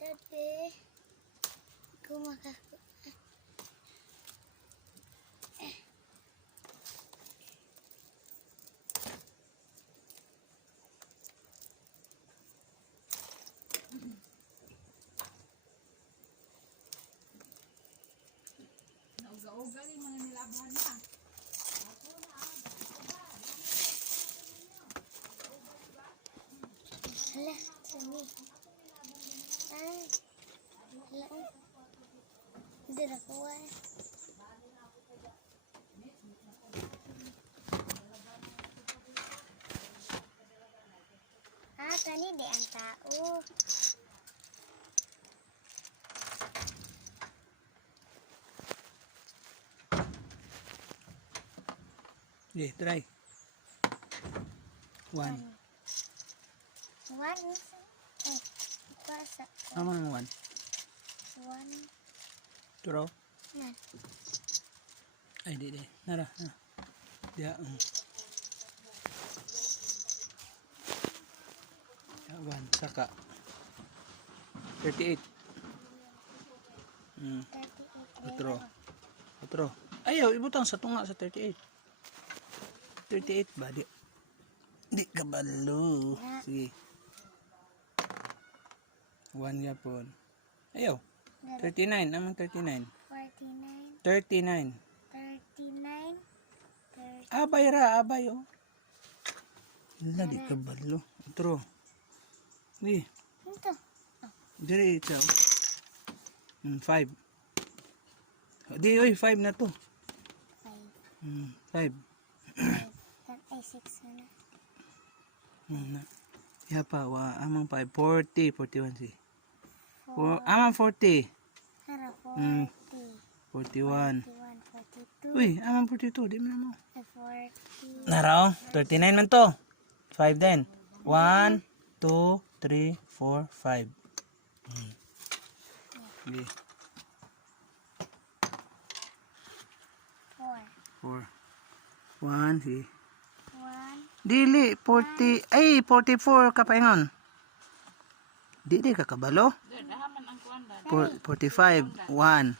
Dati. Kumakako. Nauga-uga rin mga nilabahan na. Hala, sini. Ay. Hala, oh. Hindi na kuha. Kani di ang tao. Okay, try. 1. One. Ay, basa. Ano ang 1? One. Turo. Yan. Ay, di. Nara. Dia. 1. Saka. 38. 38. Otro. Ayaw, ibutang sa tunga sa 38. 38 ba? Di kabalo. Sige. 1 yapon. Ayaw. 39. Amang 39. 49. 39. 39. Abay ra, abay oh. Wala, di kabalo. Otro. Sige. Ito. Diretso. 5. Di, oy, 5 na to. 5. 5. Ay, 6 na. Yapa, amang 5. 40, 41 si. Amang 40. Hara, 41. 41, 42. Uy, amang 42. Di mo na mo. 40. Naraw, 39 man to. 5 din. 1, 2, 3, 4, 5. Okay. 4. 1, si. 1. Dili, 40. Ay, 44 ka paingon. Dili ka kabalo. Dahaman ang kuanda. 45. 1,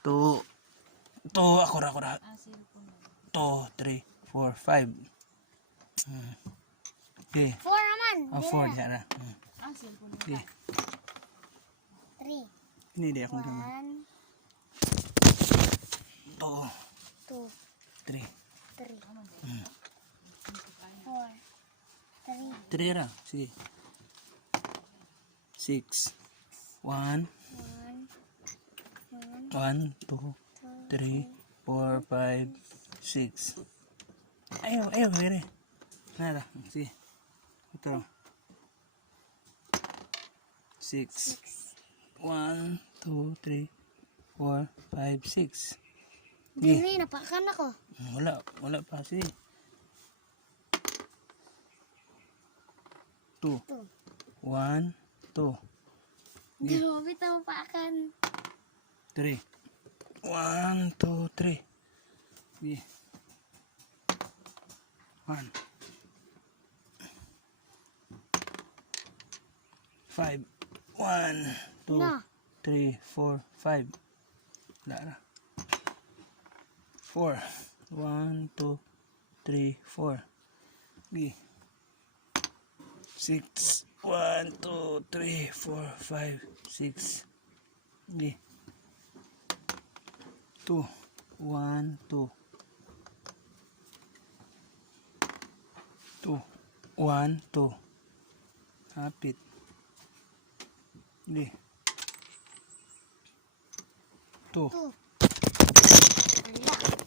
2, ako ra. 2, 3, 4, 5. Okay. 4 naman. 4 diyan na. Ang cellphone Okay. 3. Ini dia akong gamay. 1, 2, 2, 3. 3, 4, 3, 3 ra. Sige. 6. 1, 1, 1, 2, 3, 4, 5, 6. Ayaw, mere. Nara. Sige. Ito. 6. 1, 2, 3, 4, 5, 6. Dili, napakan ako. Wala pa. Sige. 2. 1, 2. Grabe, tapakan. 3. 1, 2, 3. Sige. 1. 5. 1, 2, Na. 3, 4, 5. Lara. 4. 1, 2, 3, 4. Sige. 6. 1, 2, 3, 4, 5, 6. Sige. 2. 1, 2. 2. 1, 2. Hapit. Sige. 2. 2. Wala.